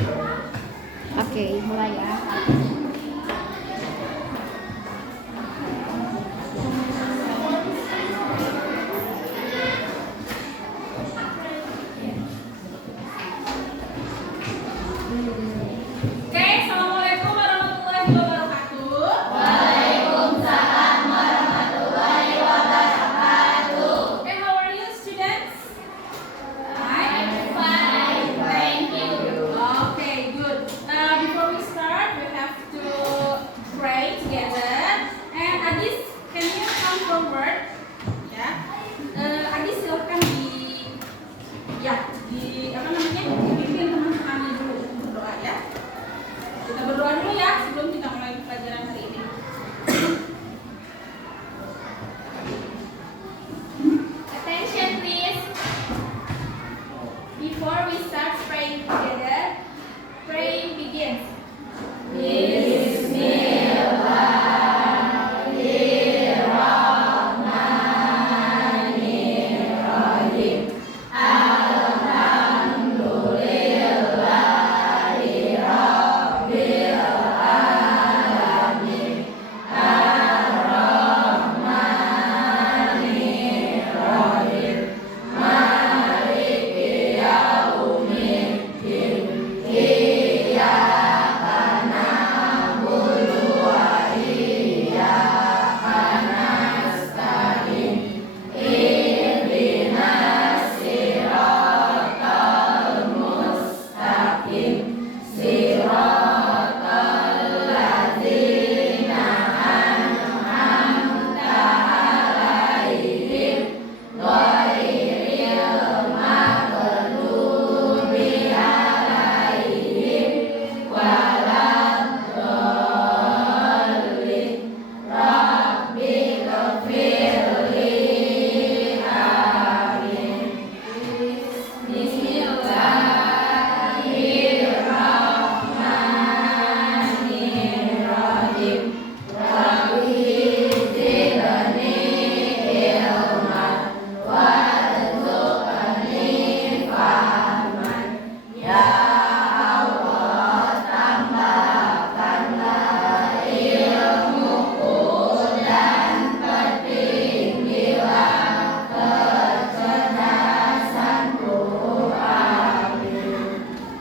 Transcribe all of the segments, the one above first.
Oke, mulai ya. Oke, assalamualaikum warahmatullahi wabarakatuh. Waalaikumsalam warahmatullahi wabarakatuh. Okay, how are you, students? I'm fine, thank you. Okay, good. Before we start, we have to pray together. And Adis, can you come forward? Ya, Adis silakan dipimpin teman-temannya dulu untuk berdoa ya. Kita berdoa dulu ya sebelum kita mulai pelajaran hari ini. Attention please. Before we start praying together, praying begins. Bismillahirrahmanirrahim.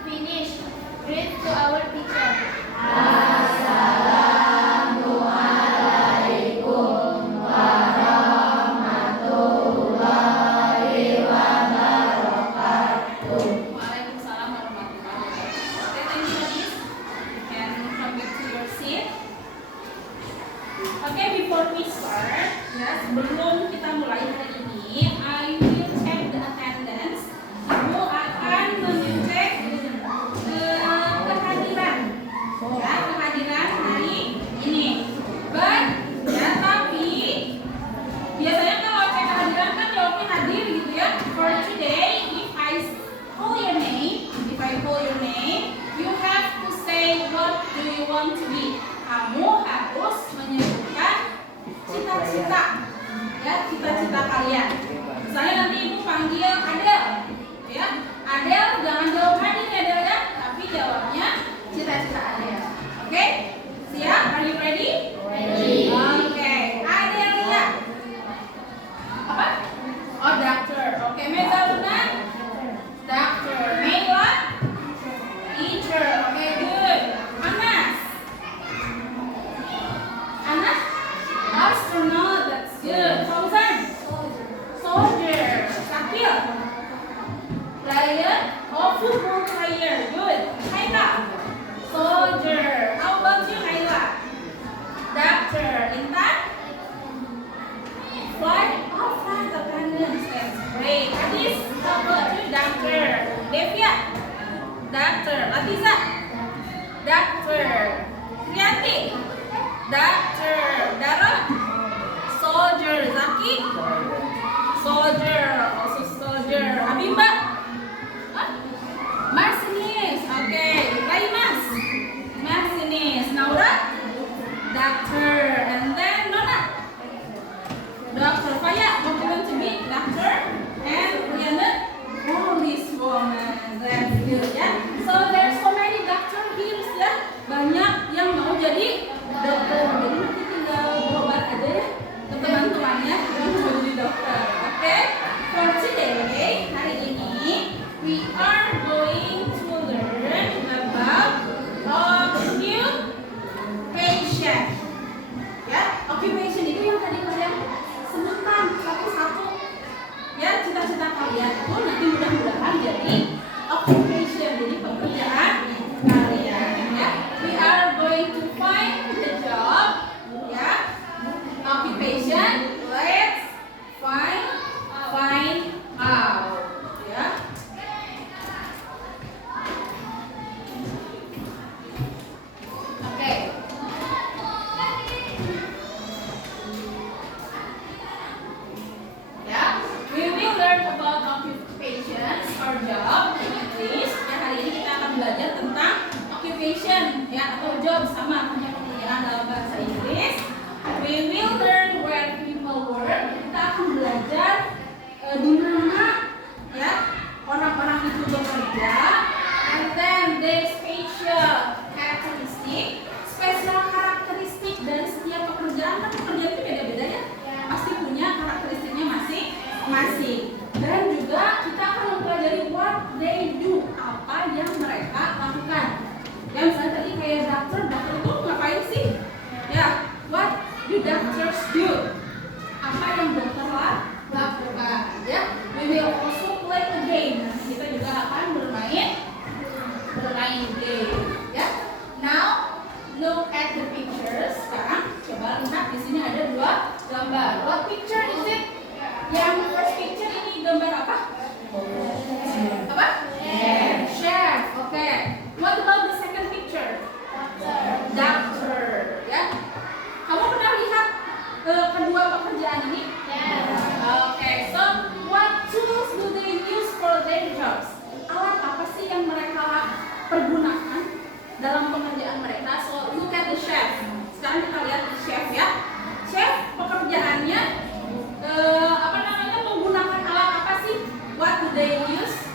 Finish. Greet to our teacher. Waalaikumsalam warahmatullahi wabarakatuh. Okay, thank you, Adis. You can come back to your seat. Okay, before we start, ya sebelum kita mulai hari ini, I will check the attendance. Ibu akan mengecek kehadiran, ya kehadiran hari ini. But ya tapi biasanya kalau cek kehadiran kan jawabnya hadir gitu ya. For today, if I call your name, you have to say what do you want to be. Kamu harus menyebutkan cita-cita, ya cita-cita kalian. Misalnya nanti ibu panggil Adel, ya Adel jangan jawab hadir ya Adel ya, tapi jawabnya cita-cita Adel. Oke, siap? Are you ready? Ready. Oke, Adelia. Apa? Oh, doctor. Oke, Mezaluna. Doctor. Mela. Teacher. Oke, good. Anas. Anas? Astronaut. That's good. Fauzan. Soldier. Sakil. Player. Oh, football player. occupation ya atau job sama punya pekerjaan dalam bahasa Inggris. We will learn where people work. Kita akan belajar di mana ya orang-orang itu bekerja. And then their spatial characteristic, spesial karakteristik dari setiap pekerjaan. Kan pekerjaan itu beda-beda ya. Pasti punya karakteristiknya masing-masing. Dan juga kita akan mempelajari what they do, apa yang mereka lakukan. Ya misalnya tadi kayak dokter itu ngapain sih? Ya, what do doctors do? Apa yang dokter lakukan? Ya, we will also play a game. Nah, kita juga akan bermain game. Ya, now look at the pictures. Sekarang coba lihat di sini ada dua gambar. What picture is it? Yang first picture ini gambar apa? Apa? Chef. Okay. What about the second picture? Doctor. Ya. Kamu pernah lihat kedua pekerjaan ini? Okay. So, what tools do they use for their jobs? Alat apa sih yang mereka pergunakan dalam pekerjaan mereka? So, look at the chef. Sekarang kita lihat chef ya. Chef pekerjaannya menggunakan alat apa sih? What do they use?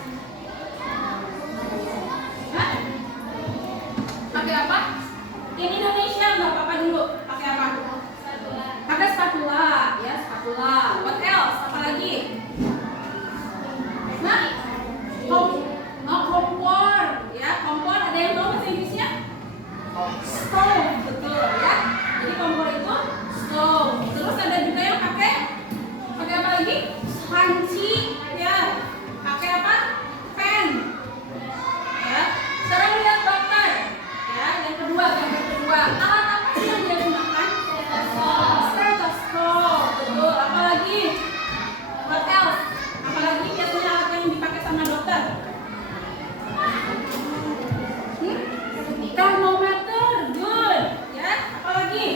Hah? Pakai apa? In Indonesia nggak apa-apa dulu. Pakai apa? Pakai spatula, ya spatula. What else? Apa lagi? Nah, kompor, ya kompor. Ada yang tahu bahasa Inggrisnya? Stove, betul ya. Jadi kompor itu stove. Terus ada juga yang pakai apa lagi? Panci, ya. Pakai apa? Pen. Ya. Sekarang lihat dokter. Ya, yang kedua, gambar kedua. Alat apa sih yang dia gunakan? Stethoscope. Betul. Apa lagi? What else? Apa lagi biasanya alat yang dipakai sama dokter? Termometer. Good. Ya. Apa lagi?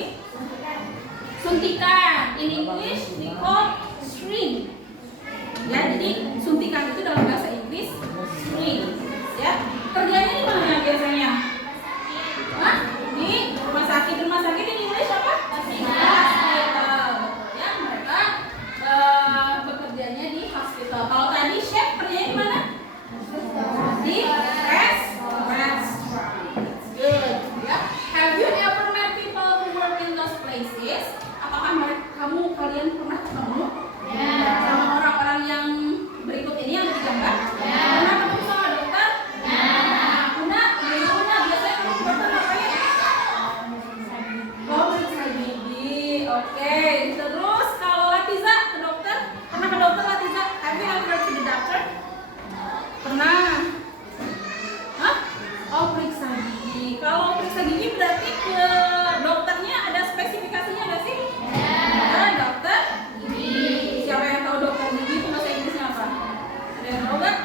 Suntikan. In English we call syringe. Ya, jadi suntikan itu dalam bahasa Inggris syringe. Ya, kerjanya di mana biasanya? Hah? Di rumah sakit. Rumah sakit in English apa? Hospital. Ya, mereka bekerjanya di hospital. Kalau tadi chef kerjanya di mana? Di restaurant. Good. Ya. Have you ever met people who work in those places? Apakah kalian pernah ketemu sama orang-orang yang berikut ini yang digambar? Pernah ketemu sama dokter? Pernah? Biasanya kamu ke dokter ngapain? Oh, periksa gigi. Oke. Terus kalau Latiza ke dokter? Pernah ke dokter Latiza? Have you ever to the doctor? Pernah. Hah? Oh, periksa gigi. Kalau periksa gigi berarti ke dokternya ada spesifikasinya nggak sih? Dokter gigi. Siapa yang tahu dokter gigi itu bahasa Inggrisnya apa? Ada yang tahu nggak?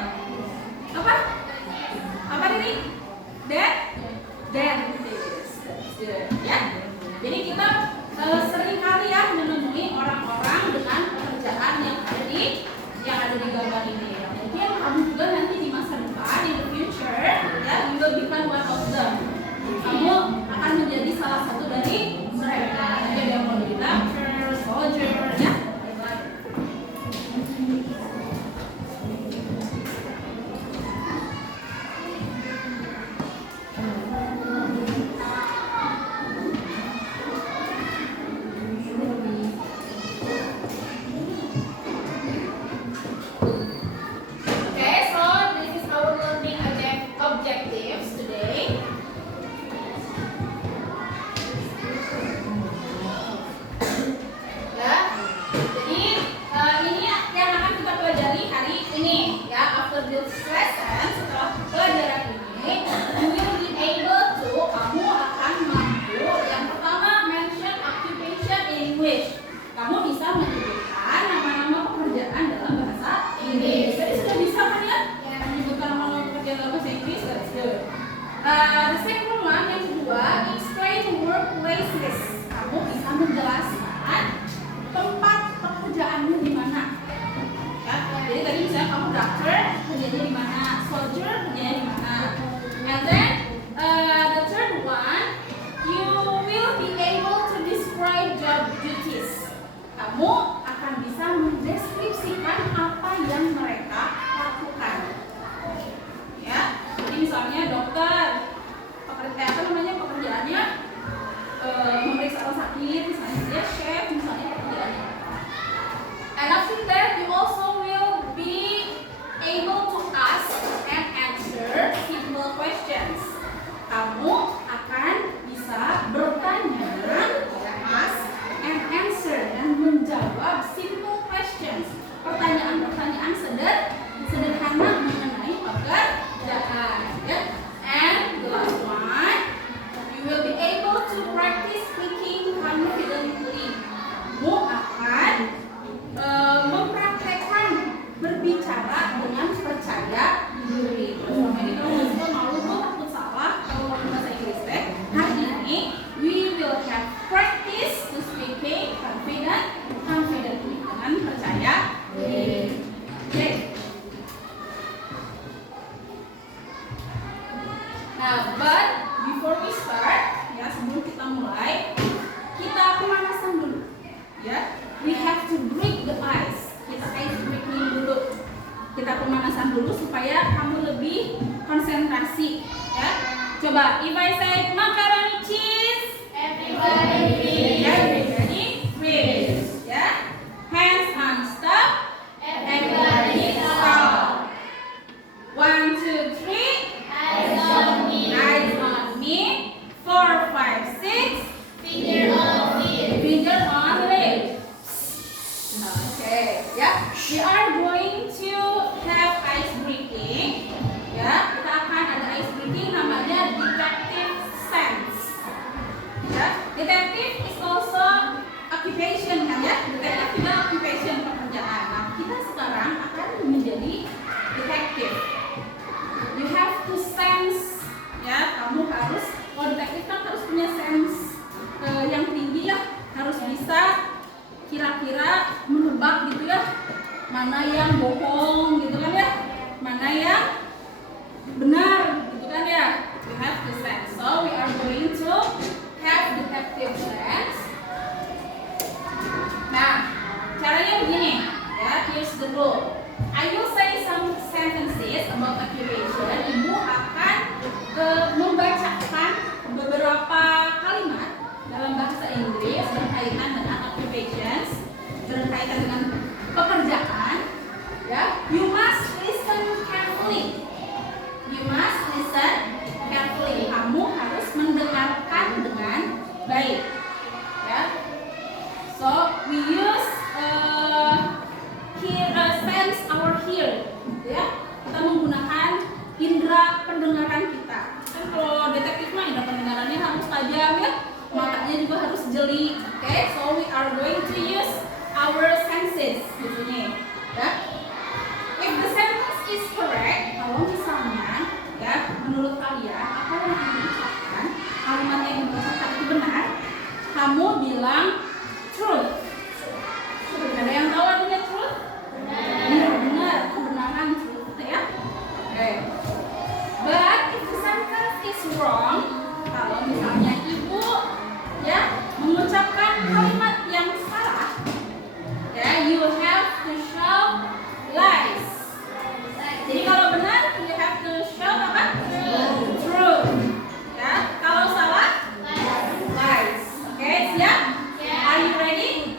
Apa? Apa ini? Dentist. Ya. Jadi kita sering kali ya menemui orang-orang dengan pekerjaan yang ada di gambar ini. Mungkin kamu juga nanti di masa depan, in the future, ya, you will become one of them. Kamu akan menjadi salah satu dari mereka. Jadi yang mau jadi doctor, soldier, ya. Okay, so this is our learning objectives today. Ya, jadi ini yang akan kita pelajari hari ini ya. After this lesson, setelah pelajaran ini, you will be able to, kamu akan mampu yang pertama mention occupation in English. Kamu bisa menyebutkan nama-nama pekerjaan dalam bahasa Inggris. Jadi sudah bisa kan ya? Menyebutkan nama pekerjaan dalam bahasa Inggris. That's good. The second one, yang kedua, explain workplaces. Kamu bisa menjelaskan tempat pekerjaanmu di mana. Ya, jadi tadi misalnya kamu dokter, kerjanya di mana, soldier, kerjanya di mana. And then the misalnya dokter, pekerjaannya memeriksa orang sakit, misalnya dia chef, misalnya pekerjaannya. And after that, you also will be able to ask and answer simple questions. Kamu akan bisa bertanya, ask and answer, dan menjawab simple questions. Pertanyaan-pertanyaan sederhana mengenai pekerjaan. Ya. And the last one, you will be able to practice speaking confidently. Kamu akan mempraktekkan berbicara dengan percaya diri. Selama ini kalau suka malu, takut salah kalau ngomong bahasa Inggris deh. Hari ini we will have practice to speaking confidently dengan percaya diri. Okay. Nah, but before we start, ya sebelum kita mulai, kita pemanasan dulu. Ya, we have to break the ice. Kita ice breaking dulu. Kita pemanasan dulu supaya kamu lebih konsentrasi. Ya, coba. If I say macaroni cheese, Everybody freeze. everybody freeze. Ya, hands on stop. Everybody stop. 1, 2, 3. Eyes on me. Eyes on me. 4, 5, 6. Finger on me. Finger on leg. Okay, ya. We are going to have ice breaking. Ya, kita akan ada ice breaking namanya detective sense. Ya, detective is also occupation kan ya? Detective juga occupation pekerjaan. Nah, kita sekarang akan menjadi detective. You have to sense, ya. Kamu harus, kalau detective kan harus punya sense yang tinggi ya, harus bisa kira-kira menebak gitu ya, mana yang bohong gitu kan ya, mana yang benar gitu kan ya. We have to sense. So we are going to have detective sense. Nah, caranya begini ya. Here's the rule. I will say some sentences about occupation. Ibu akan membacakan beberapa kalimat dalam bahasa Inggris berkaitan dengan occupations, berkaitan dengan pekerjaan. Ya, you must listen carefully. You must listen carefully. Kamu harus mendengarkan dengan baik. Ya. So we use sense our hear. Ya. Kita menggunakan indera pendengaran kita. Kan kalau detektif mah indera pendengarannya harus tajam ya. Matanya juga harus jeli. Okay, so we are going to use our senses di sini. Ya. If the sentence is correct, kalau misalnya ya menurut kalian apa yang akan diucapkan, kalimat yang diucapkan itu benar, kamu bilang truth. Ada yang tahu artinya truth? Benar, kebenaran truth ya. Okay. But if the sentence is wrong, kalau misalnya ibu ya mengucapkan kalimat yang salah, ya you have to shout lies. Jadi kalau benar you have to shout apa? Truth. Ya, kalau salah lies. Oke, siap? Are you ready?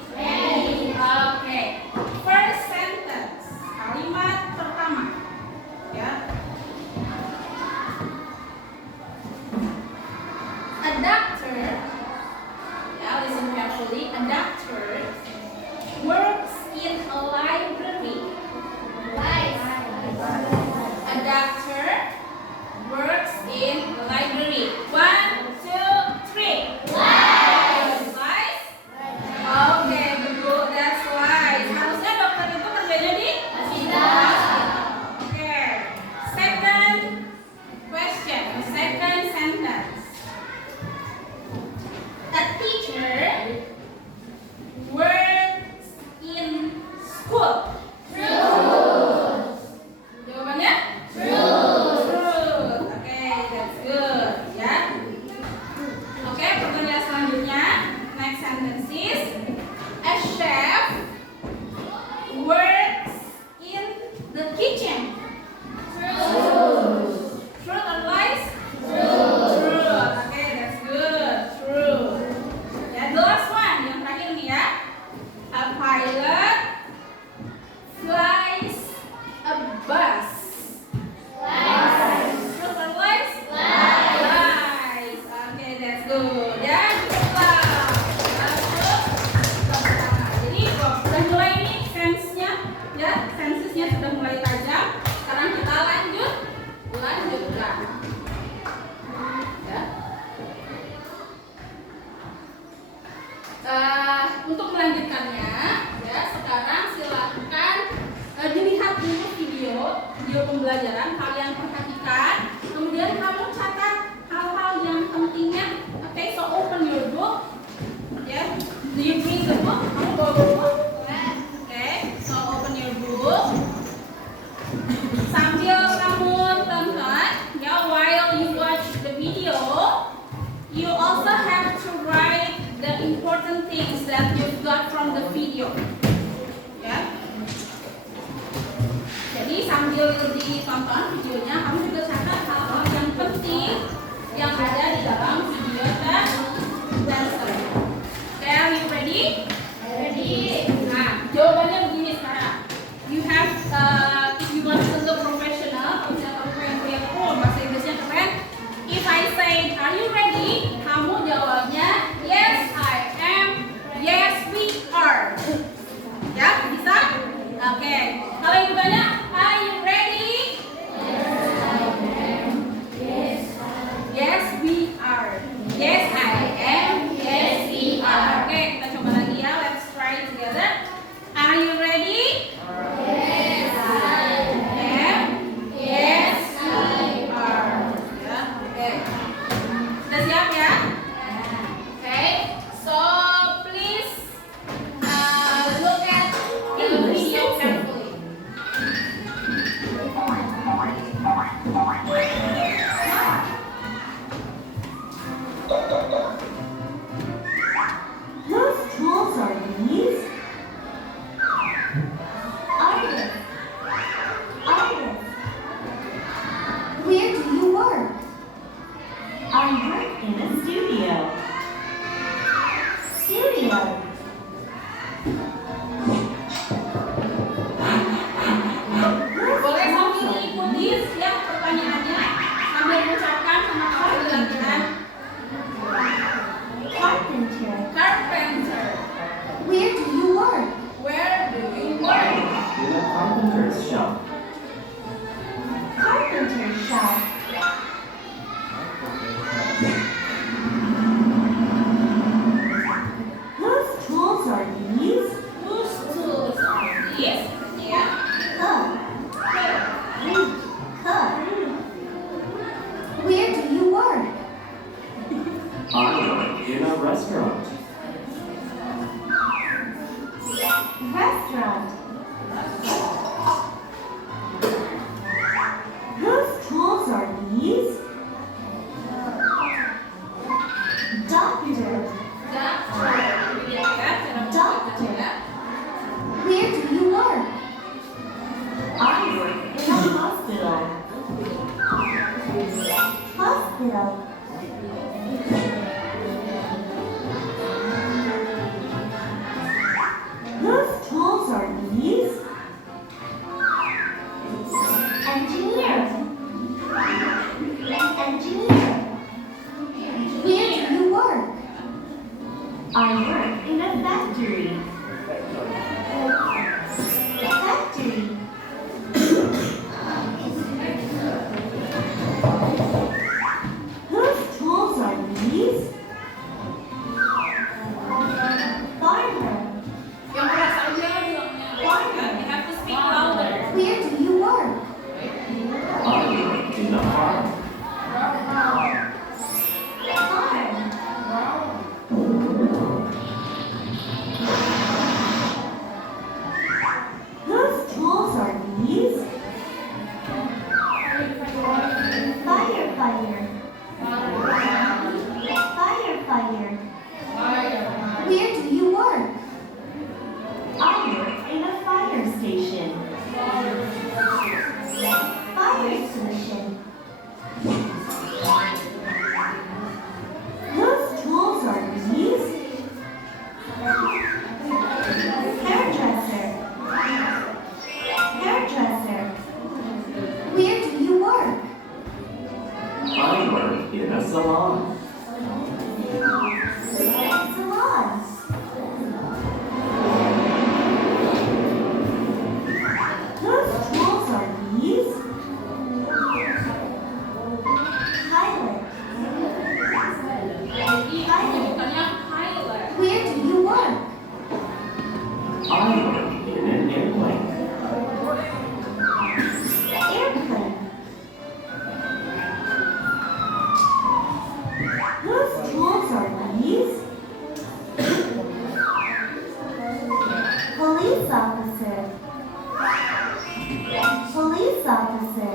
on the video. Ya. Jadi sambil ditonton videonya, kamu juga catat hal-hal yang penting yang ada di dalam video dancer. Okay, are you ready? Ready. Nah, jawabannya begini sekarang. You have, if you want to look professional, kalau misalnya kamu pengen lihat, oh bahasa Inggrisnya keren. If I say, are you ready? Kamu jawabnya, yes I am, yes we are. Ya, bisa? Oke. Kalau yang ditanya, are you ready? Yes we are. Yes I am, yes we are. Oke, kita coba lagi ya. Let's try it together. Are you ready? Yes I am, yes I are. Ya, oke. Sudah siap ya? Okay, so please look at the video carefully. Whose tools are these? Artist. Artist. Where do you work? I work in a studio. Studio. Boleh sambil diikuti ya pertanyaannya sambil mengucapkan sama kamu latihan. Carpenter. Carpenter. Where do you work? Where do you work? In a carpenter's shop. Carpenter shop. Whose tools are these? Whose tools are these? Ya. Cook. Cook. Where do you work? I work in a restaurant. Restaurant. Whose tools are these? Doctor. Doctor. Ya, cara Doctor. ya. Where do you work? I work in a hospital. Hospital. Whose tools are these? Engineer. Engineer. Where do you work? I work in a factory. Factory. Whose tools are these? Farmer. Yang keras aja bilangnya. Ya, you have to speak louder. Where do you work? I work in a farm. Farm. Whose tools are these? Firefighter. Firefighter. Where do you work? I work in a fire station. Fire station. Whose tools are these? Hairdresser. Hairdresser. Where do you work? I work in a salon. Salon. Whose tools are these? Pilot. Jadi bukannya highlight. Where do you work? I work in an airplane. Airplane. Whose tools are these? Police officer. Police officer.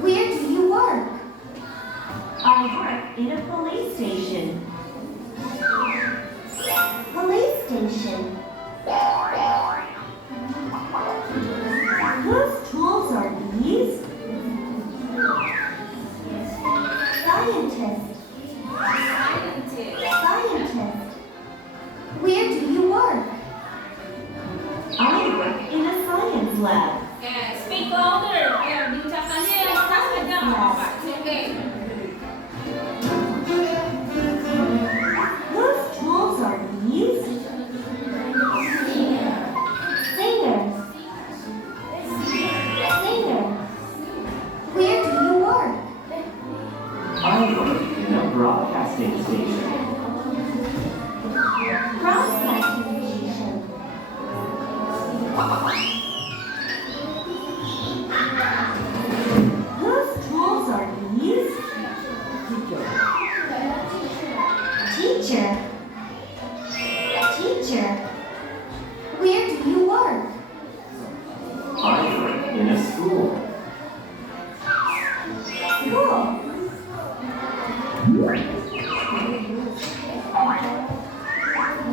Where do you work? I work in a police station. Police station. station. Whose tools are these? Scientist. Scientist. Where do you work? I work in a science lab. Oke, speak louder. Ya, diucapkannya yang keras aja nggak apa-apa. Oke. Whose tools are these? Singer. Singer. Where do you work? I work in a broadcasting station. Broadcasting station. Whose tools are these? Teacher. Teacher. Where do you work? I work in a school. School.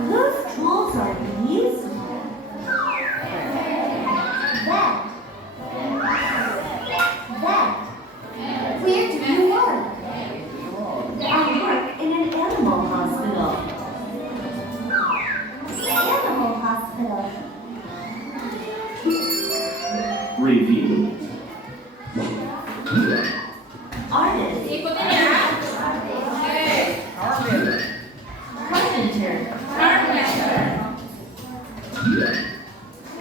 Whose tools are these? Vet. Vet. Where do you work? I work in an animal hospital. Animal hospital. Review. Artist. Ikutin ya. Oke. Carpenter. Carpenter.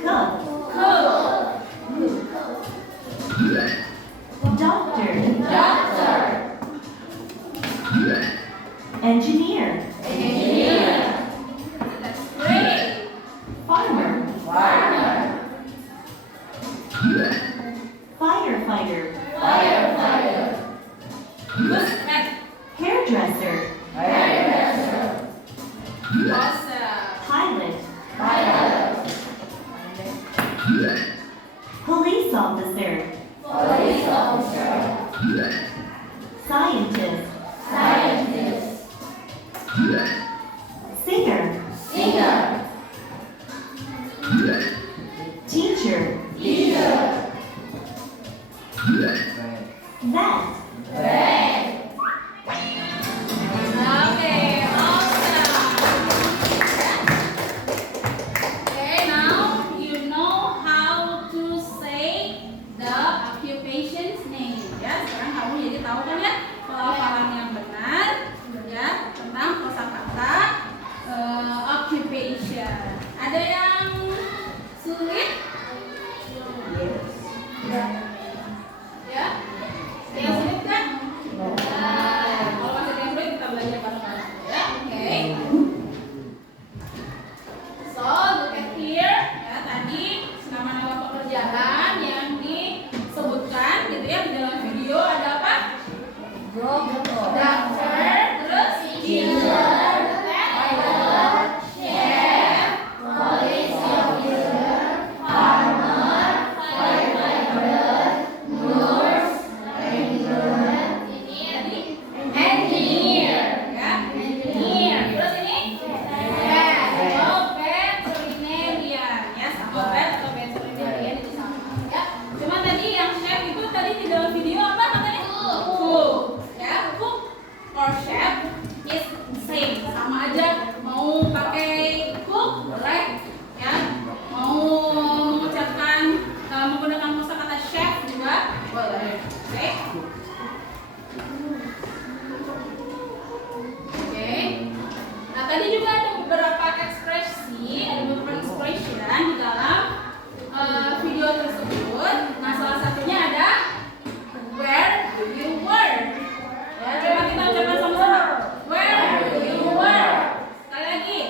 Cook. Doctor. Engineer. Great. Farmer. Firefighter. Who's that? Hairdresser. Awesome. Pilot. Police officer. Scientist. Singer. Teacher. Vet. Oke, awesome. Okay, now you know how to say the occupation's name. Ya, sekarang kamu jadi tahu kan ya pelafalan yang benar ya tentang kosakata occupation. Ada yang sulit? Ya? Ada yang sulit kan? Kalau masih ada yang sulit kita belajar bareng-bareng ya. Oke. So, look at here. Ya, tadi nama-nama pekerjaan yang disebutkan gitu ya di dalam video ada apa? Doctor, terus teacher, pilot, chef, police officer, farmer, firefighter, nurse, ranger, ini tadi engineer, ya, engineer. Terus ini vet, veterinarian, ya, sama vet atau veterinarian itu sama, ya. Cuma tadi yang chef itu tadi di dalam video apa katanya? Cook, ya, cook or chef is same, sama aja. Mau pakai cook, right? Ya, mau mengucapkan menggunakan kosakata chef juga boleh. Oke. Oke. Nah, tadi juga ada beberapa ekspresi, ada beberapa expression di dalam video tersebut. Nah, salah satunya ada where do you work? Ya, coba kita ucapkan sama-sama. Where do you work? Sekali lagi.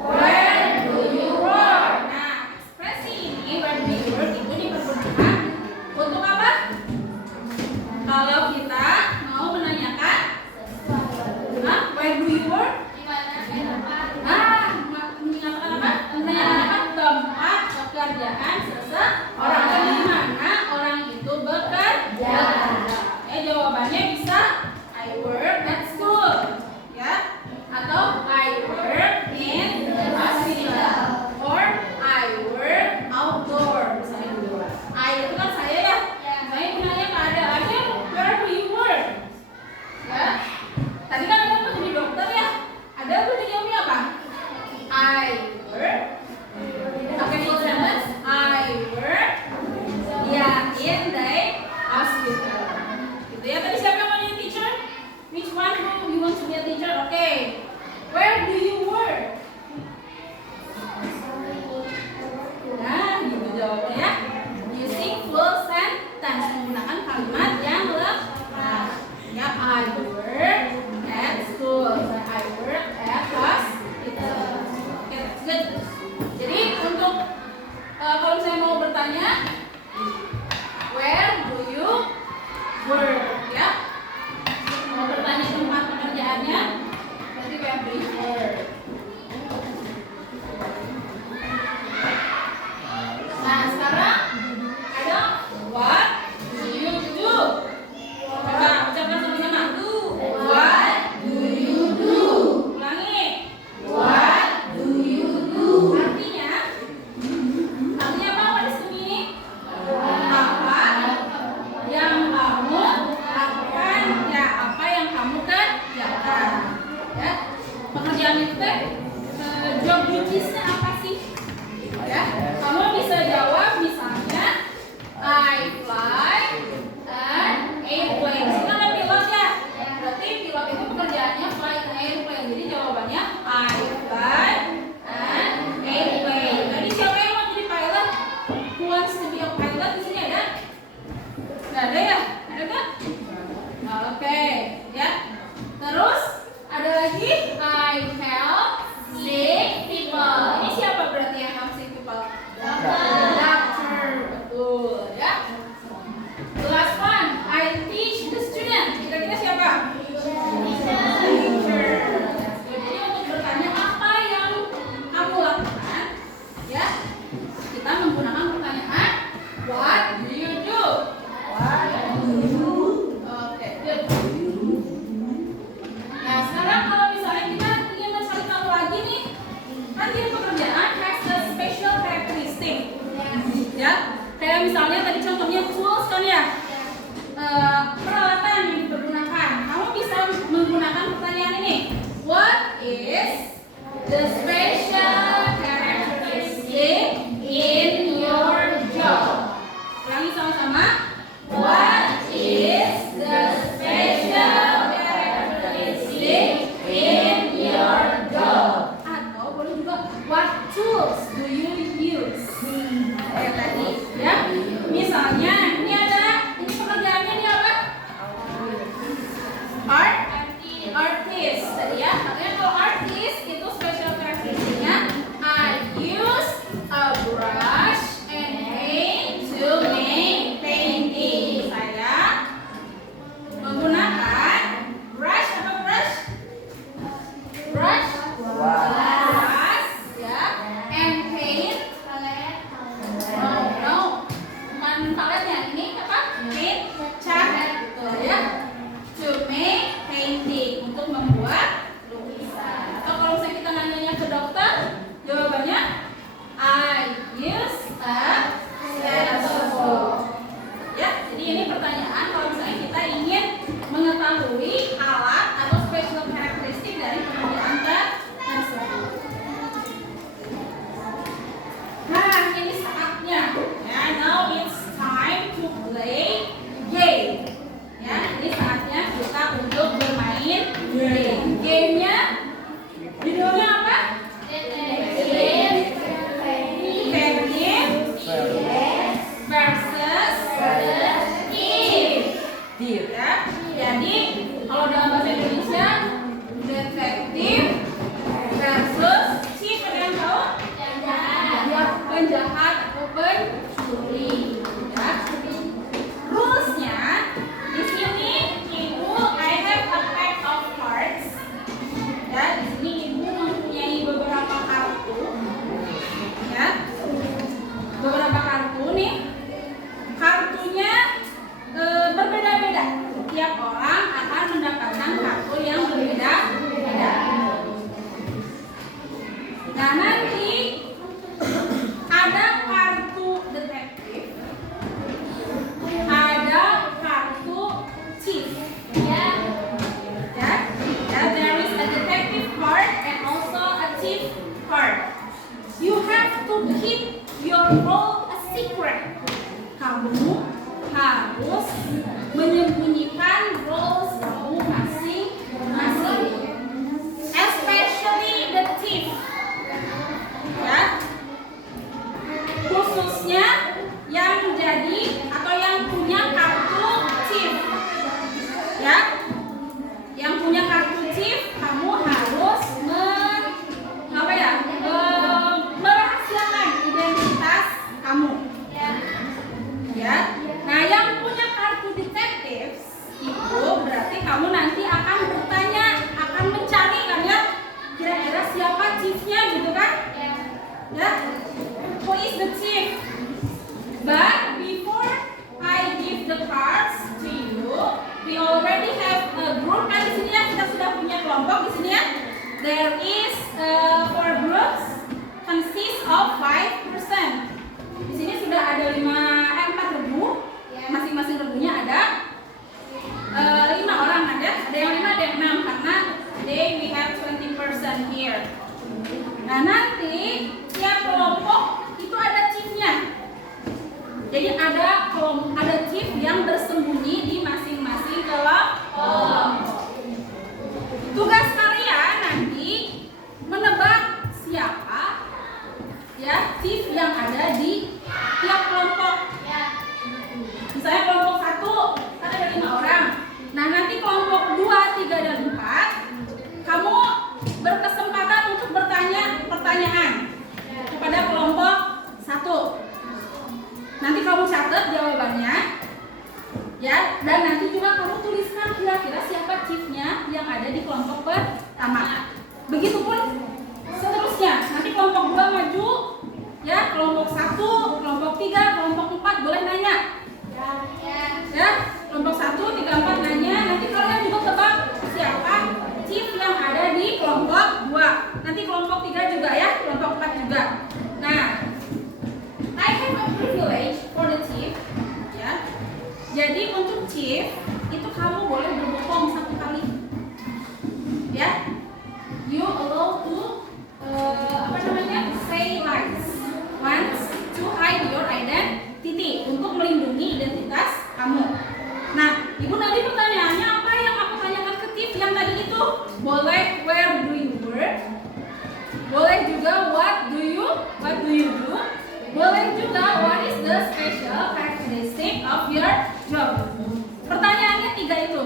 Where do you work? Nah, ekspresi ini where do you work itu dipergunakan untuk apa? Kalau kita mau menanyakan ya. Terus ada lagi I help sick people. ini siapa berarti yang help sick people? Doctor. Betul ya. The last one, I teach the student. Kira-kira siapa? Teacher. Jadi untuk bertanya apa yang kamu lakukan, ya kita menggunakan pertanyaan What do you do? Oke, good. Nah sekarang kalau misalnya kita ingin mencari tahu lagi nih, kan tiap pekerjaan has a special characteristic. Ya, kayak misalnya tadi contohnya tools kan ya, peralatan yang dipergunakan. Kamu bisa menggunakan pertanyaan ini. What is the special characteristic in your job? Ulangi sama-sama. What is the special characteristic in your job? Atau boleh juga what tools do you use? Kayak tadi ya. Misalnya ini pekerjaannya ini apa? Artist tadi ya. Makanya kalau artist itu special characteristic-nya I use a brush and paint to make painting. Saya menggunakan brush apa brush? Brush ya, and paint. No, bukan paletnya. Ini apa? Paint, cat gitu ya. To make painting, untuk membuat lukisan. Atau kalau misalnya kita nanyanya ke dokter, jawabannya I use a stethoscope. Ya, jadi ini pertanyaan kalau misalnya kita ingin mengetahui alat atau special characteristic dari pekerjaan tersebut. Nah, ini saatnya. Ya, now it's time to play game. Ya, ini saatnya kita untuk bermain game. Gamenya judulnya apa? Detektif versus thief. Ya, jadi kalau dalam bahasa Indonesia detektif versus thief, ada yang tahu? Ya, penjahat atau pencuri. Ya. Rulesnya di sini ibu I have a pack of cards. Ya, di sini ibu mempunyai beberapa kartu. Ya, beberapa kartu nih. Kartunya berbeda-beda. Tiap orang akan mendapatkan kartu yang berbeda-beda. Nah nanti ada kartu detektif, ada kartu thief. Ya, there is a detective card and also a thief card. You have to keep your role a secret. Kamu harus menyembunyikan roles kamu masing-masing, especially the thief. Ya, khususnya yang jadi atau yang punya kartu thief. Ya, yang punya kartu thief, kamu harus merahasiakan identitas kamu. Ya, nah yang punya kartu detektif itu berarti kamu nanti akan bertanya, akan mencari kan ya, kira-kira siapa thief-nya gitu kan? Ya, who is the thief? But before I give the cards to you, we already have a group kan di sini ya, kita sudah punya kelompok di sini. pertama. Begitupun seterusnya. Nanti kelompok 2 maju, ya, kelompok 1, kelompok 3, kelompok 4 boleh nanya. Ya, kelompok 1, 3, 4 nanya. Nanti kalian juga tebak siapa chief yang ada di kelompok 2. Nanti kelompok 3 juga ya, kelompok 4 juga. Nah, I have a privilege for the chief. Ya. Jadi untuk chief itu kamu boleh berbohong 1 kali. Ya. You allow to say lies once to hide your identity, untuk melindungi identitas kamu. Nah, ibu nanti pertanyaannya apa yang aku tanyakan ke Tiff yang tadi itu? Boleh where do you work? Boleh juga what do you do? Boleh juga what is the special characteristic of your job? Pertanyaannya 3 itu.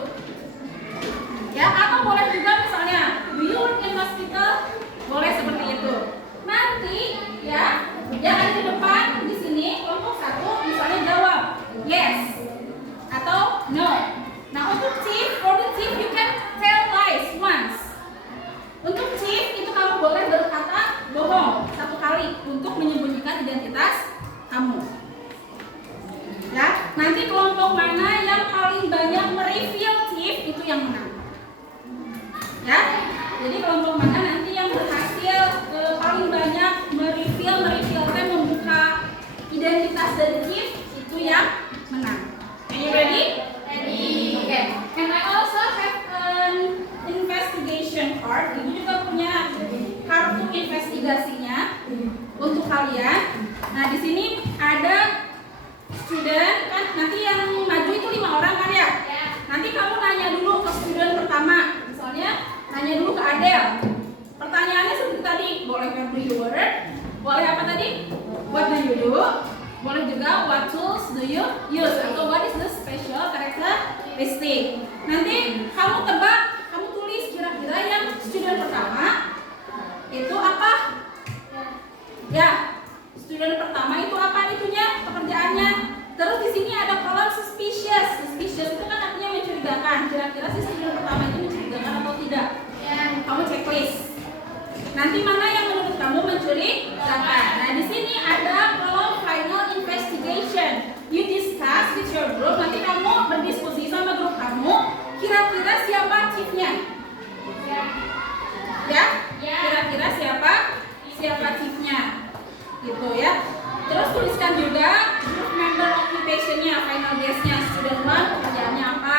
Ya, atau boleh juga misalnya do you work in hospital? Boleh seperti itu. Nanti ya, yang ada di depan di sini kelompok 1 misalnya jawab yes atau no. Nah, untuk chief, for the chief you can tell lies once. Untuk chief itu kamu boleh berkata bohong 1 kali untuk menyembunyikan identitas kamu. Ya, nanti kelompok mana yang paling banyak mereveal chief itu yang menang. Ya, jadi kelompok mana nanti yang berhasil paling banyak merevealkan, membuka identitas dari chief itu yang menang. Are you ready? Ready. Okay. And I also have an investigation card. Ibu juga punya kartu investigasinya untuk kalian. Nah, di sini ada student kan, nanti yang maju itu 5 orang kan ya? Nanti kamu nanya dulu ke student pertama. Misalnya nanya dulu ke Adele. Pertanyaannya seperti tadi, boleh where do you work? Boleh apa tadi? What do you do? Boleh juga what tools do you use? Atau what is the special characteristic? Nanti kamu tebak, kamu tulis kira-kira yang student pertama itu apa? Ya, student pertama itu apa itunya, pekerjaannya? Terus di sini ada kolom suspicious. Suspicious itu kan artinya mencurigakan. Kira-kira si student pertama itu mencurigakan atau tidak? Kamu checklist. Nanti mana yang menurut kamu mencurigakan? Nah, di sini ada kolom final investigation. You discuss with your group. Nanti kamu berdiskusi sama grup kamu. Kira-kira siapa chiefnya? Ya? Kira-kira siapa chiefnya? Gitu ya. Terus tuliskan juga group member occupation-nya, final guess-nya. Student 1 pekerjaannya apa?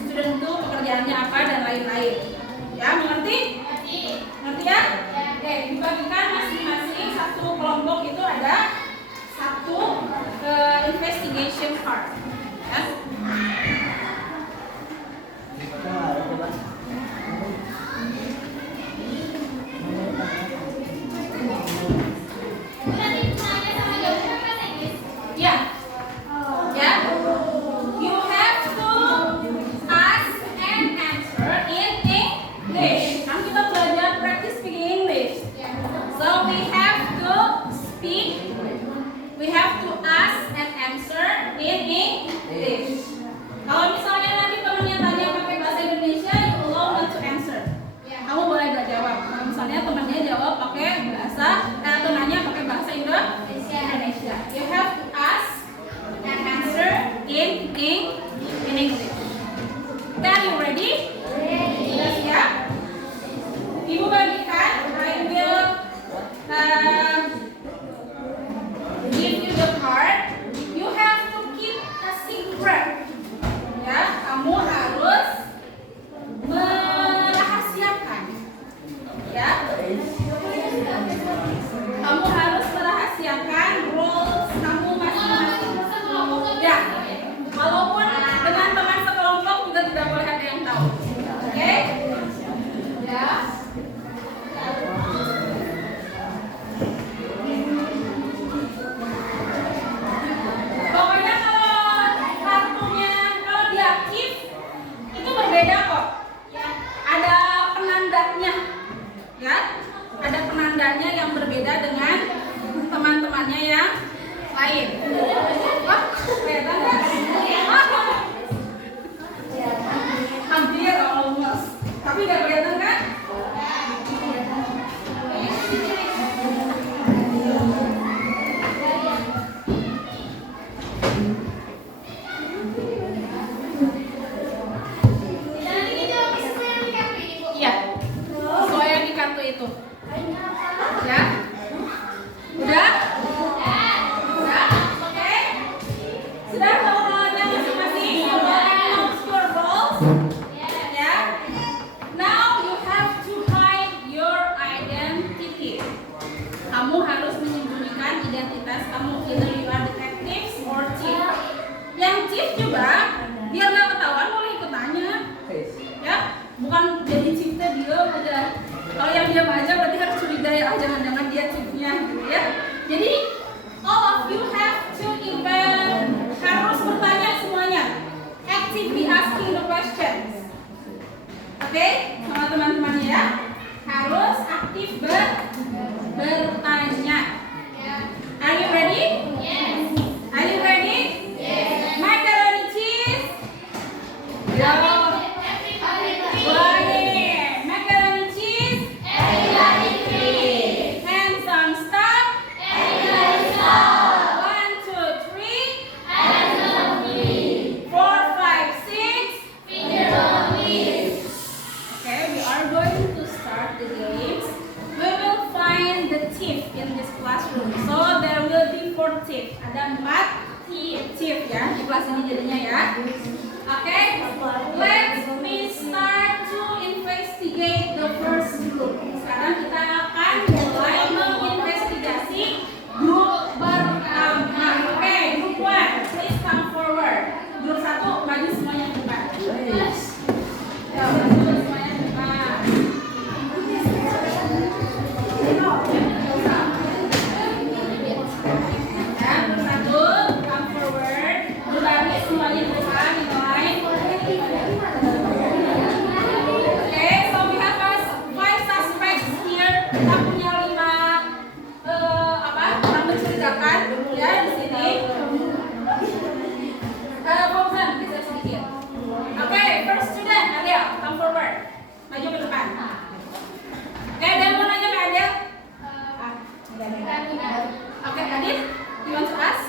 Student 2 pekerjaannya apa? Dan lain-lain. Ya, mengerti? Ngerti ya? Oke, dibagikan masing-masing satu kelompok itu ada 1 investigation card. Ya. Ya. Ya. You have to ask and answer in English. Kan kita belajar practice speaking English. So we have to speak, we have to ask and answer in English. Kalau misalnya nanti temannya tanya pakai bahasa Indonesia, you allow not to answer. Kamu boleh gak jawab. Kalau misalnya temannya jawab pakai bahasa, atau nanya pakai bahasa Indonesia. You have to ask and answer in English. Are you ready? Sudah siap? Ibu bagikan, I will give you the card. You have to keep a secret. Ya, kamu harus merahasiakan. Ya, kamu harus merahasiakan roles kamu masing-masing. Ya, walaupun dengan teman sekelompok juga tidak boleh ada yang tahu. Oke? Ya. Pokoknya kalau kartunya, kalau diaktif itu berbeda kok. Ada penandanya, ya. Ada penandanya yang berbeda dengan teman-temannya yang lain. Wah, kelihatan nggak? Hampir almost. Tapi nggak kelihatan kan? bukan jadi chiefnya dia aja. Kalau yang diam aja berarti harus curiga ya, jangan-jangan dia chiefnya gitu ya. Jadi all of you have to even harus bertanya semuanya, actively asking the questions. Oke, sama teman-teman ya, harus aktif bertanya. Are you ready? Yes. Are you ready? Yes. Macaroni cheese. Yo. Boleh. Macaroni cheese. Hands on stop. 1, 2, 3. 4, 5, 6. Okay, we are going to start the games. We will find the thief in this classroom. So there will be 4 thief. Ada 4 thief ya di kelas ini jadinya ya. Okay, let's start to investigate the first group. Sekarang kita akan mulai menginvestigasi grup pertama. Okay, group 1, please come forward. Grup 1 maju semuanya ke depan. Ya, maju semuanya ke depan. Ya, grup 1, come forward. Berlari semuanya ke depan, dimulai. Okay, so we have 5 suspects here. Kita punya 5 orang mencurigakan ya di sini. Fauzan, bisa sedikit. Okay, first student, Adel, come forward. Maju ke depan. Okay, ada yang mau nanya ke Adel? Okay, Adit, you want to ask?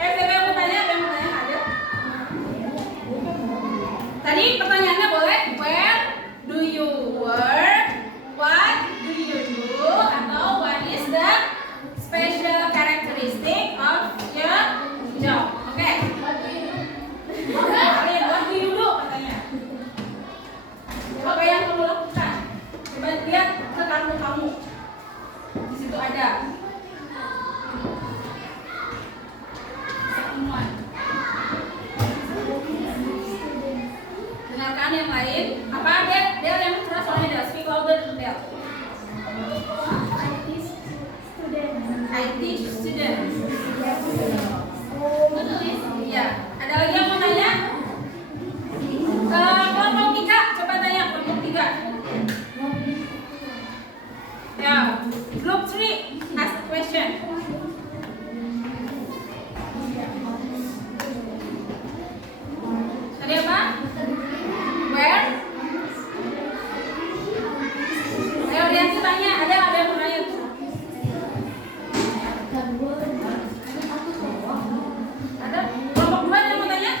Siapa yang mau tanya? Apa yang mau tanya Adel? Tadi pertanyaannya boleh, where do you work? What do you do? Atau what is the special characteristic of your job? Oke. Arin, what do you do? Katanya. Apa yang kamu lakukan? Coba lihat ke kartu kamu. Di situ ada. Semua. Dengarkan yang lain. Apa Del? Del yang keras soalnya Del. Speak louder Del. I teach students. Ya. Ada lagi yang mau tanya? Kelompok 3, coba tanya kelompok 3. Ya. Group 3, ask the question. Tadi apa? Where? Ayo Rianti tanya, ada yang mau tanya? Ada? Kelompok 2 ada yang mau tanya?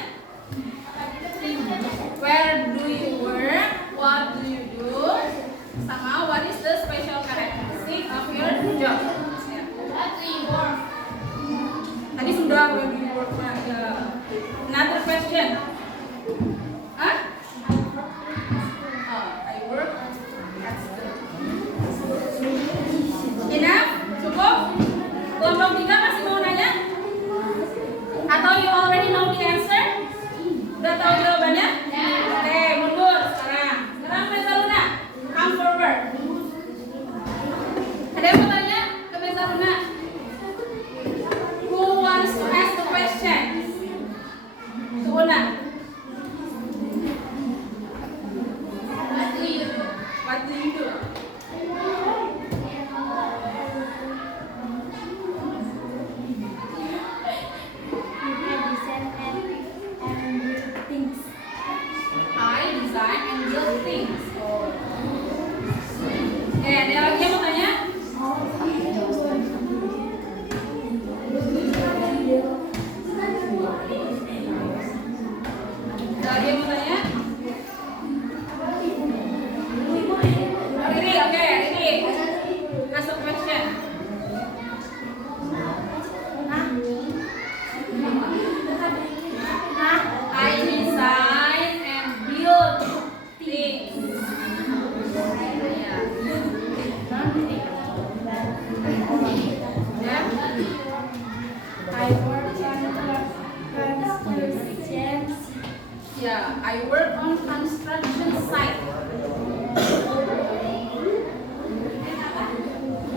I work on construction site.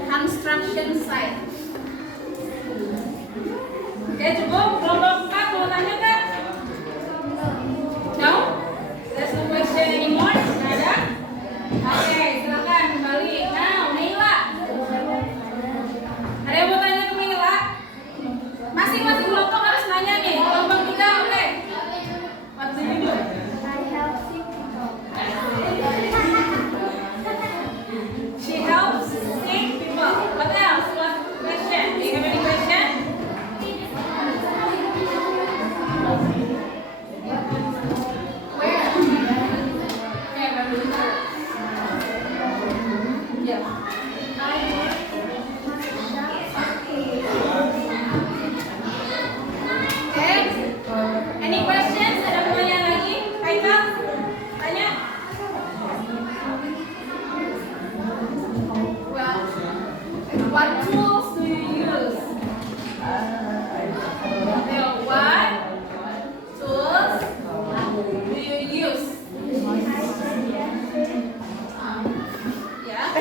Construction site. Oke, cukup. Kelompok 4 mau tanya nggak? No? There's no question anymore? Nggak ada? Oke, silakan kembali. Now, Naila. Ada yang mau tanya ke Naila? Masing-masing kelompok harus nanya nih. Kelompok 3, oke. What do you do? I help sick people. She helps sick people. What else? What question? Do you have any question? Where? Okay, where do you work? Yeah. Okay. Any questions? Ada pertanyaan lagi? Haikal? Tanya? Well, what tools do you use? What tools do you use? Yeah.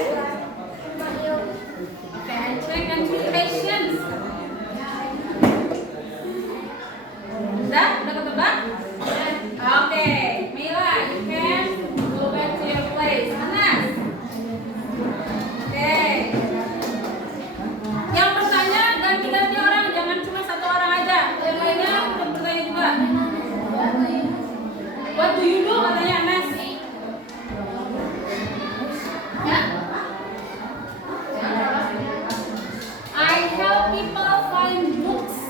Okay, I check and two patients. Udah ketebak? Okay, Mila, you can go back to your place. Anas. Okay. Yang bertanya ganti-ganti orang, jangan cuma satu orang aja. Yang lainnya udah bertanya juga. What do you do? Katanya Anas. Ya? I help people find books.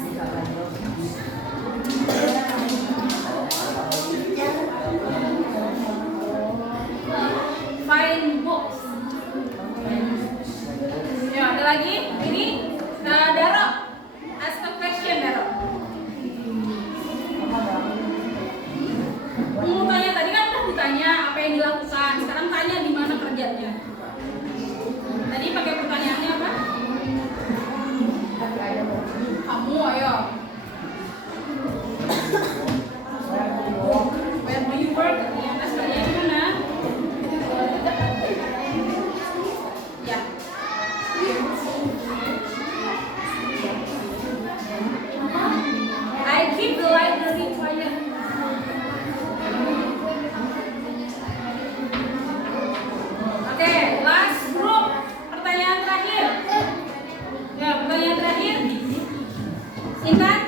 Find books. Ya, ada lagi? Ini Daro. Ask a question, Daro. Mau tanya tadi kan udah ditanya apa yang dilakukan. Sekarang tanya di mana kerjanya. Tadi pakai pertanyaannya apa? Kamu, ayo. Where do you work? Katanya Anas, kerjanya di mana? Ya. I keep the library quiet. Oke, last group. Pertanyaan terakhir. Ya, pertanyaan terakhir. Intan.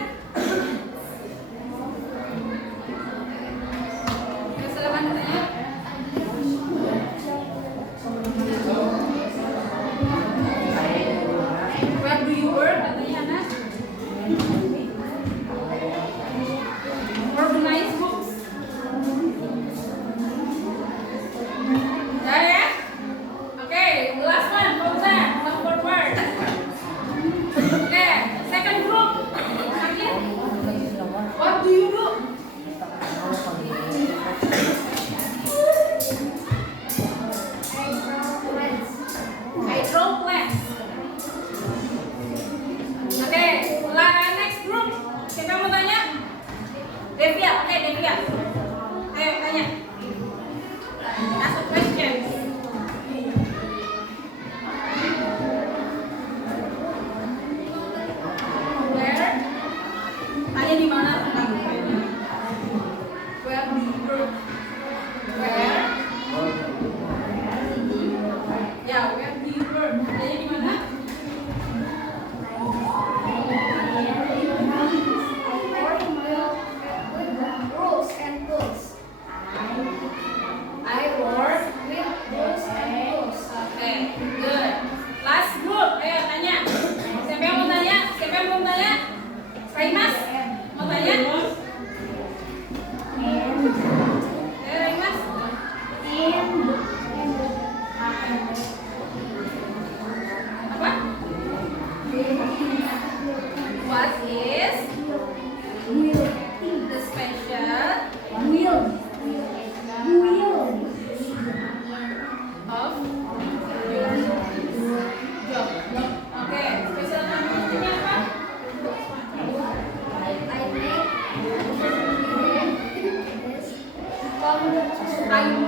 I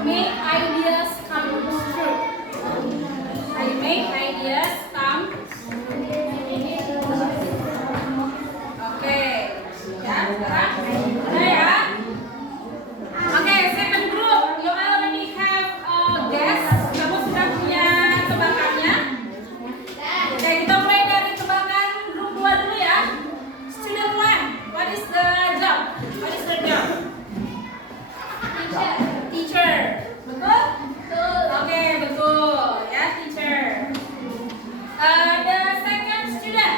make ideas come true. I make ideas come. Oke, ya sekarang udah ya. Oke, second group, you already have a guess. Kamu sudah punya tebakannya? Oke, kita mulai dari tebakan grup 2 dulu ya. Student 1, what is the job? What is the job? Teacher. Betul? Betul. Oke, betul ya, teacher. The second student.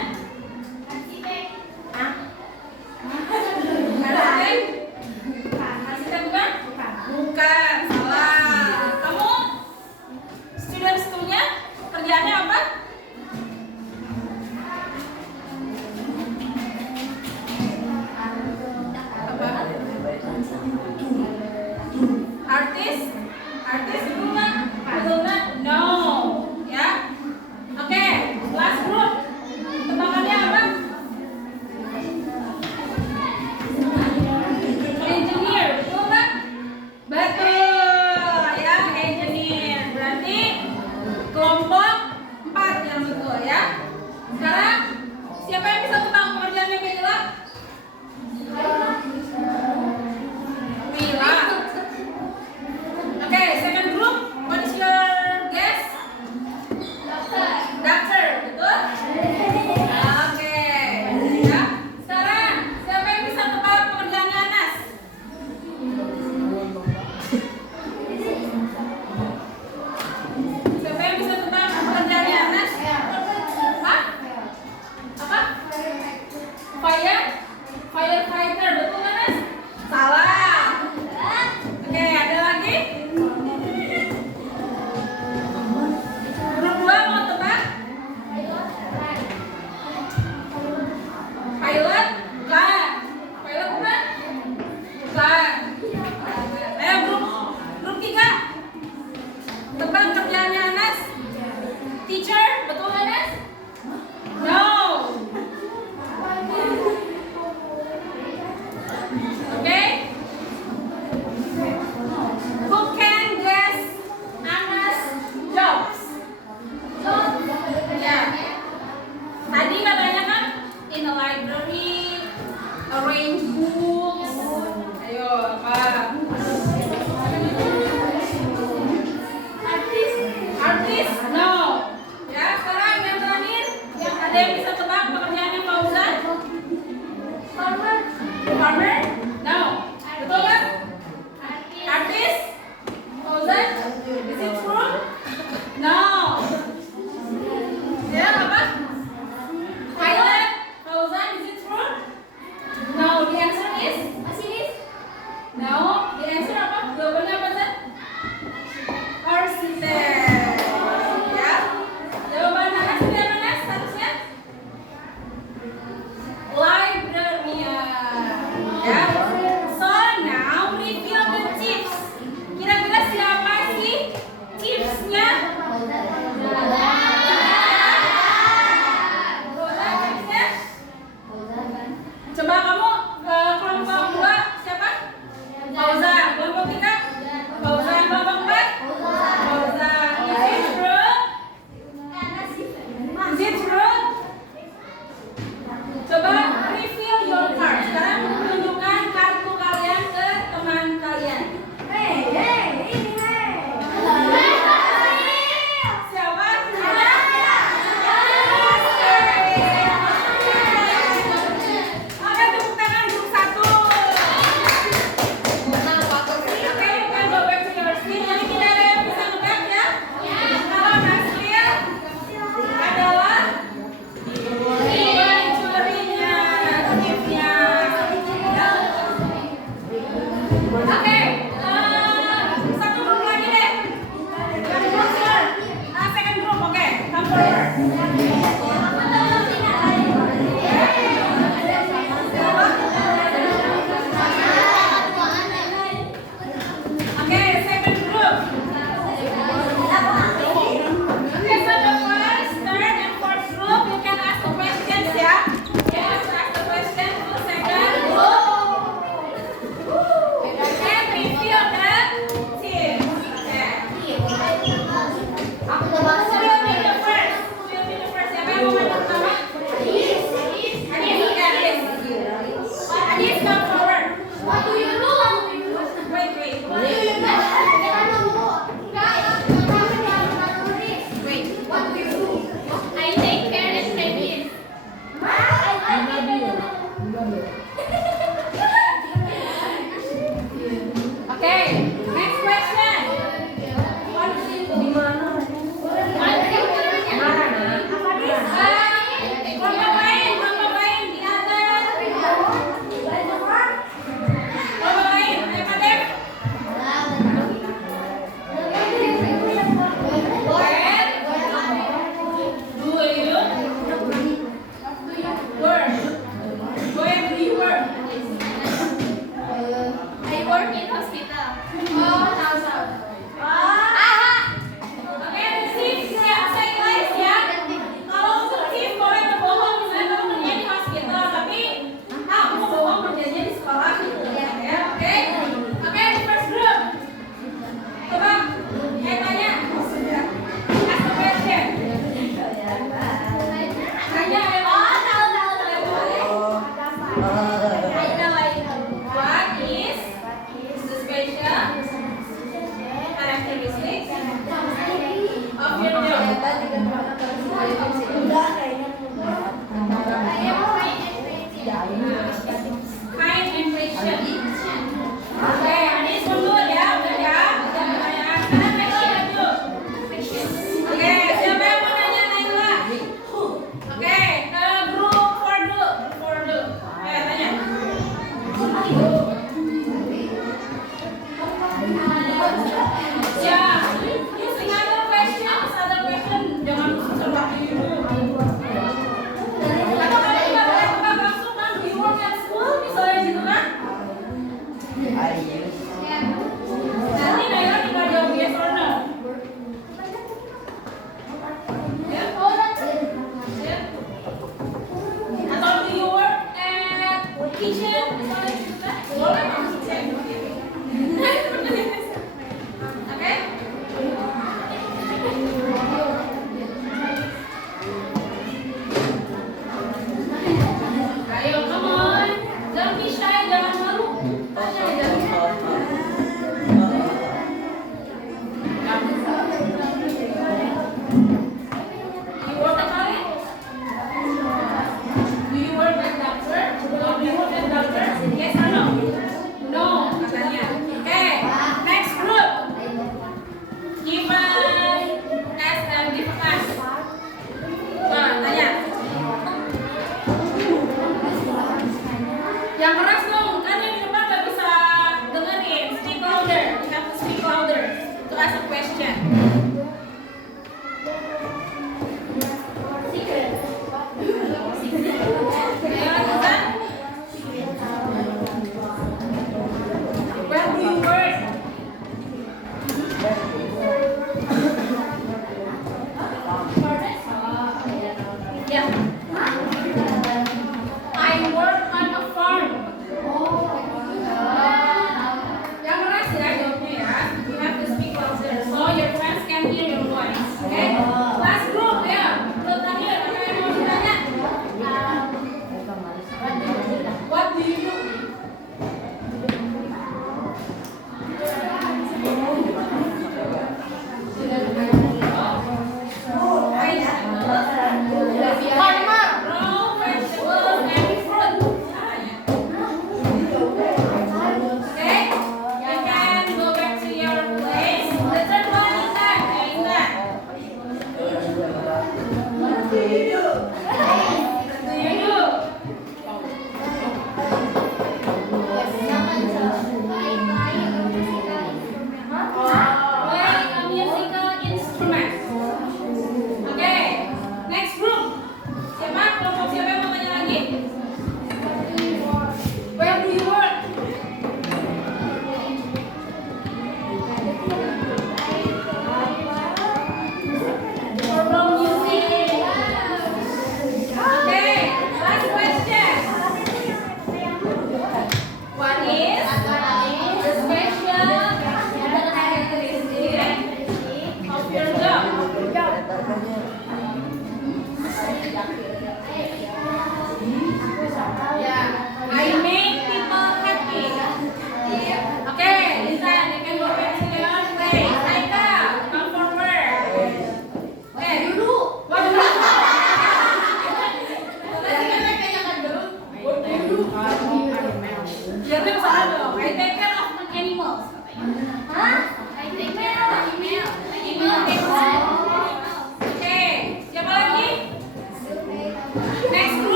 Hah? Arsitek? Arsitek bukan? Bukan, salah. Kamu student 2-nya kerjaannya apa? Artis? Artis bukan? Betul nggak? No. Ya. Oke, last group. Tebakannya apa? Engineer, betul nggak? Betul. Ya, engineer. Berarti kelompok 4 yang betul ya. Sekarang siapa yang bisa tebak pekerjaannya Mila? Mila. Oke, second group. What is your guess? Doctor, betul? Oke. Ya. Sekarang siapa yang bisa tebak pekerjaannya Anas? Siapa yang bisa tebak pekerjaannya Anas? Hah?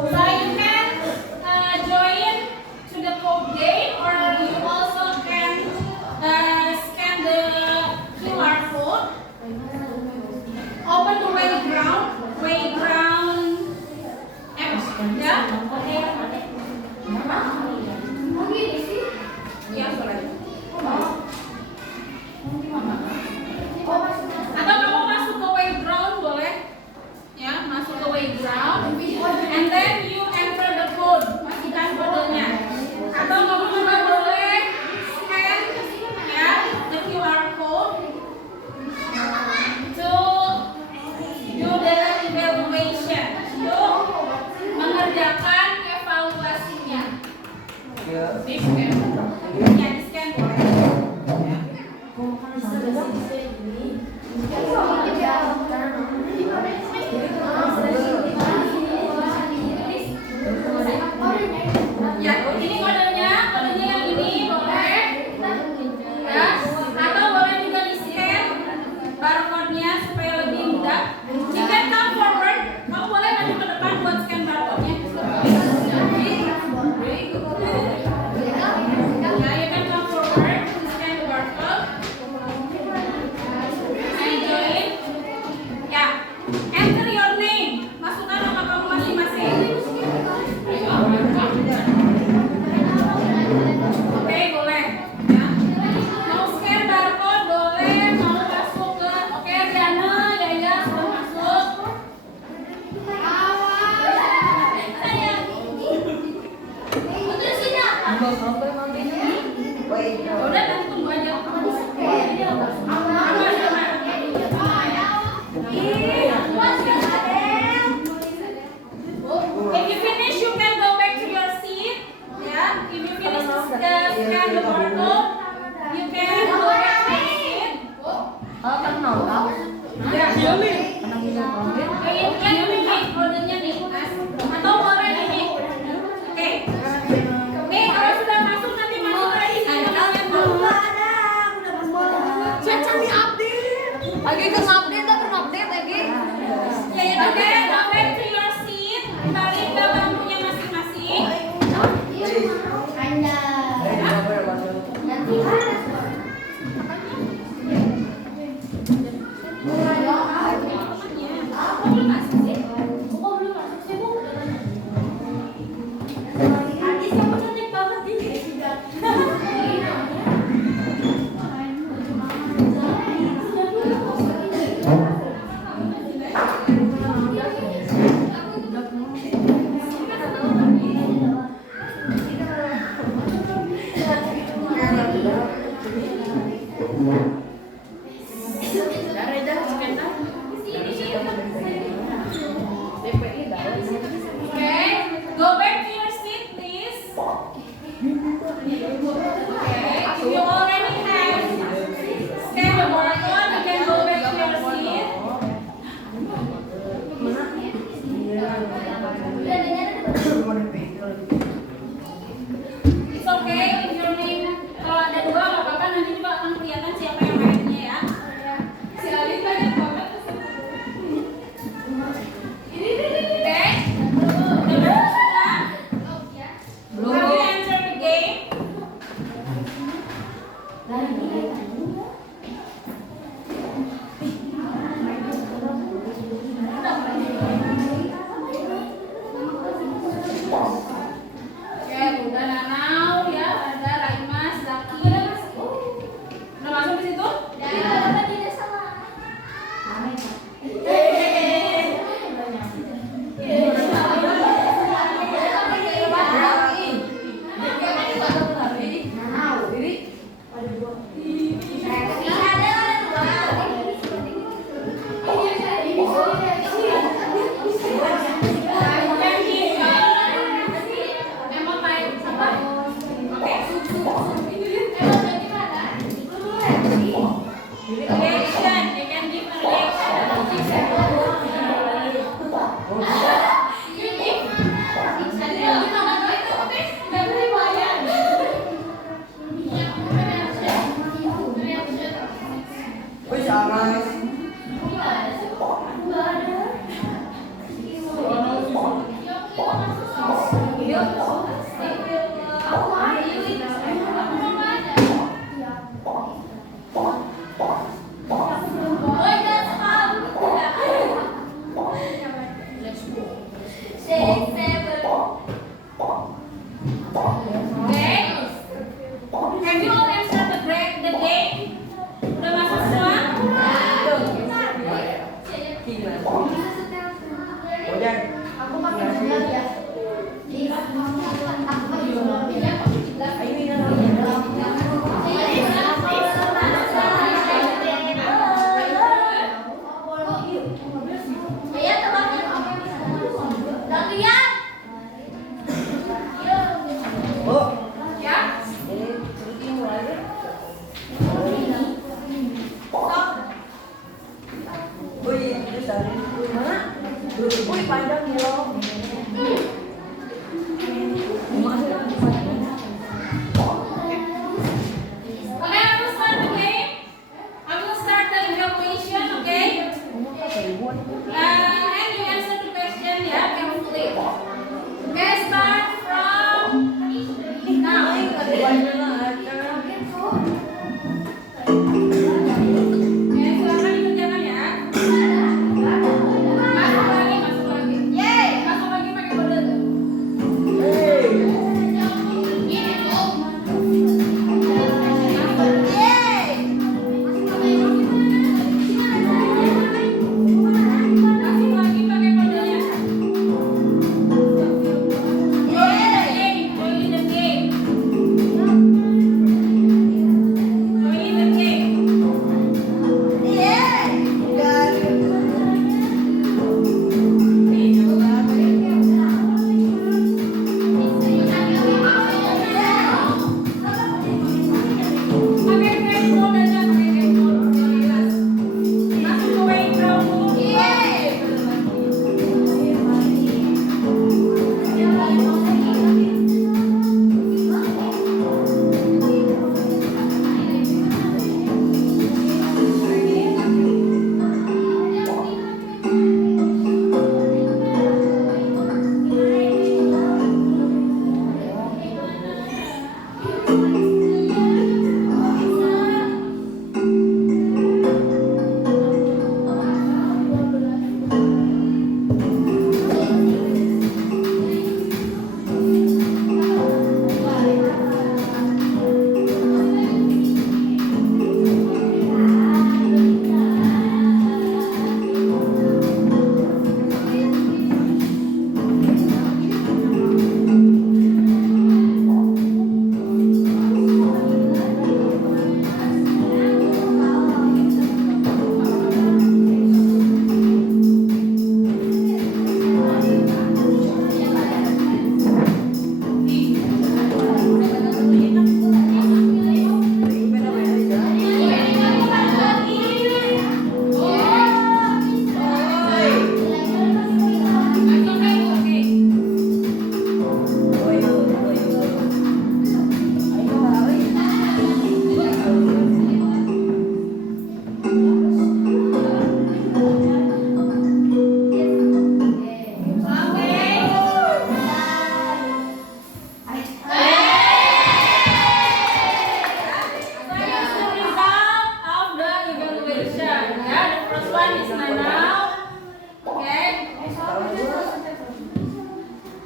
So you can join to the code game, or you also can scan the QR code. Open the Wayground app, ya. Ya, boleh. Atau kamu masuk ke Wayground boleh, ya, masuk ke Wayground, and then you enter the code, masukkan kodenya. Atau kamu juga boleh scan, ya, the QR code to do the evaluation, untuk mengerjakan evaluasinya. Di scan, ya, di scan boleh.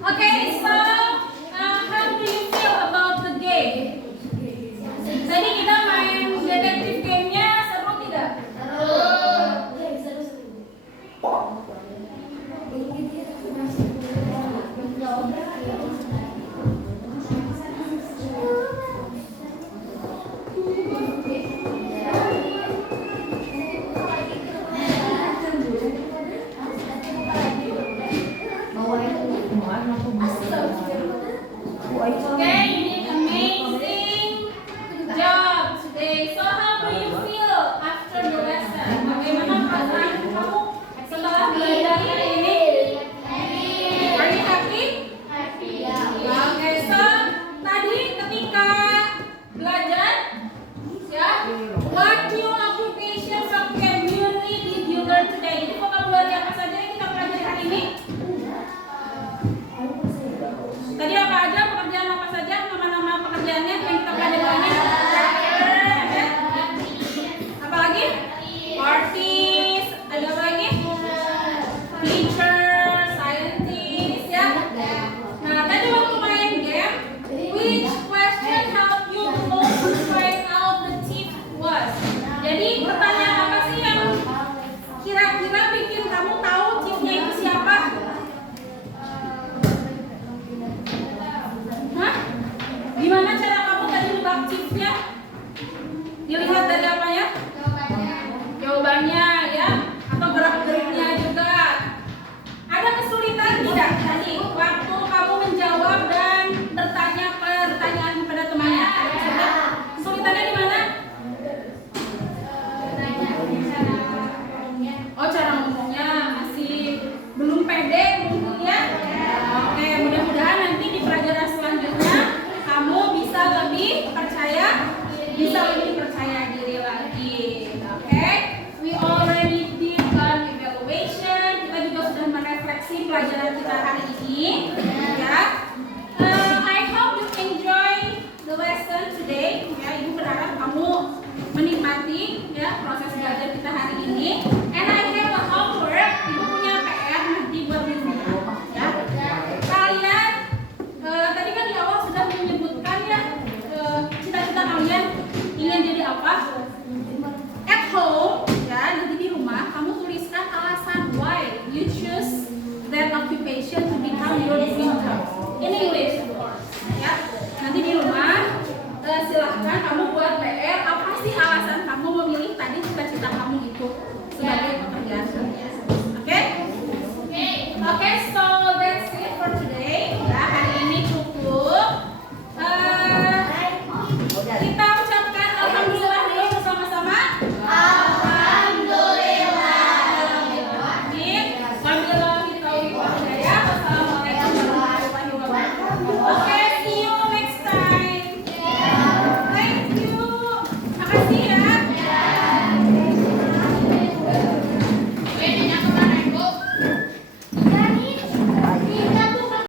Okay, so how do you feel about the game? Tadi kita main detektif game-nya, seru tidak? Okay, you did amazing job today. So how do you feel after the lesson? Bagaimana perasaan kamu setelah belajar hari ini? Are you happy? Okay, so tadi ketika belajar, ya, what new occupation vocabulary did you learn today? Jadi vocabulary apa saja yang kita pelajari hari ini? Tadi apa aja, pekerjaan apa saja, nama-nama pekerjaannya yang kita pelajari hari ini? Apa lagi? Artist, ada apa lagi? Teacher, scientist, ya. Nah, tadi waktu main game, which question helped you the most to find out the thief was? Jadi pertanyaan apa sih yang kira-kira bikin kamu tahu thiefnya itu siapa? Hah? Gimana cara kamu tadi nebak thiefnya? Dilihat dari apanya? Jawabannya, ya, atau gerak-geriknya juga. Ada kesulitan tidak tadi?